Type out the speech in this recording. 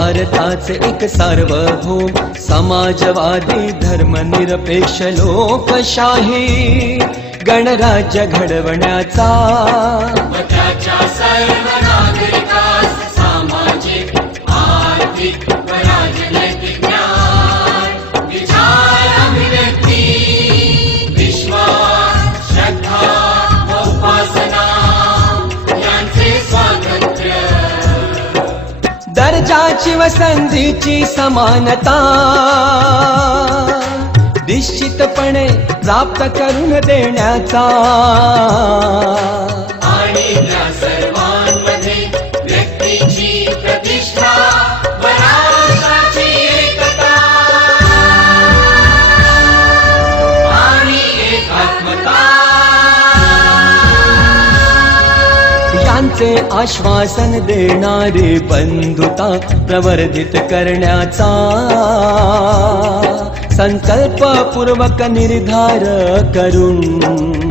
भारताचे एक सार्वभौम समाजवादी धर्मनिरपेक्ष लोकशाही गणराज्य घडवण्याचा त्याच्या सर्व नागरिकास सामाजिक आर्थिक व राजनैतिक न्याय विचार अभिव्यक्ती विश्वास श्रद्धा व उपासना यांचे स्वातंत्र्य दर्जाची व संधीची समानता निश्चितपणे प्राप्त करून देण्याचा आणि त्या सर्वांमध्ये व्यक्तीची प्रतिष्ठा व राष्ट्राची एकता आणि एकात्मता यांचे आश्वासन देणारी बंधुता प्रवर्धित करण्याचा संकल्पपूर्वक निर्धार करून